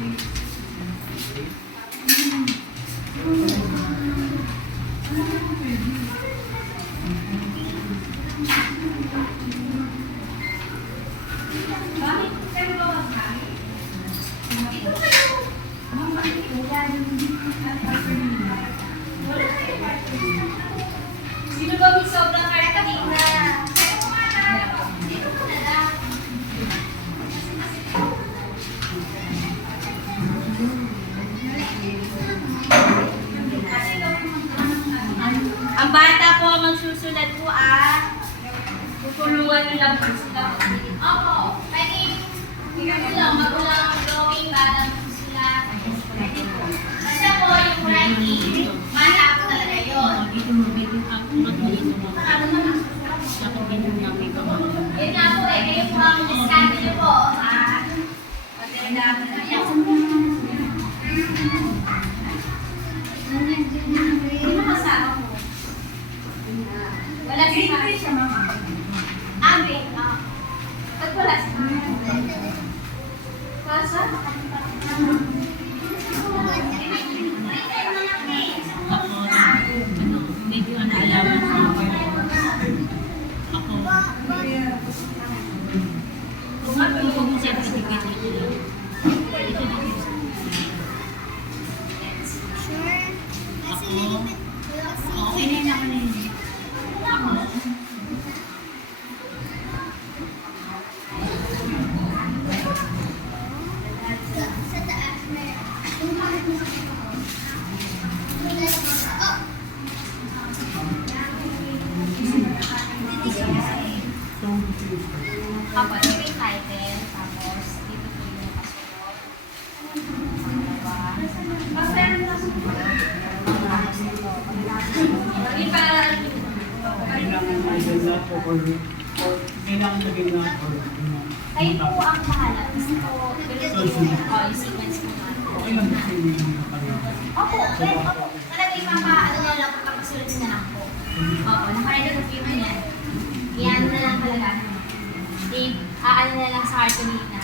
Sino ba may sobrang karta na? Ang bata po magsusulat po tutulungan nyo lang po sila. Opo, pwede magulang drawing, bata magsusulat. Basta po yung writing, bata po talaga yun. Yun nga po kayo po ang discount nyo po. Sino kasama mo? Wala siya mama. Amin. Pag wala siya. Kasa? Medyo alaman sa ako. Kung ano yung certificate nito. Okay na naman yun. Papa, ito yung title, tapos dito po yung nakasunod. Basta yung nakasunod. Yung para Kailangan lagay na or kayo po ang bahala. Gusto ko, yung sequence po na. okay lang kasi yung Opo, talaga ipapaano na lang, papasulat na lang po. Opo, nakaredo na po yung yan. Yan na lang talaga. Aano na lang sa cartolina.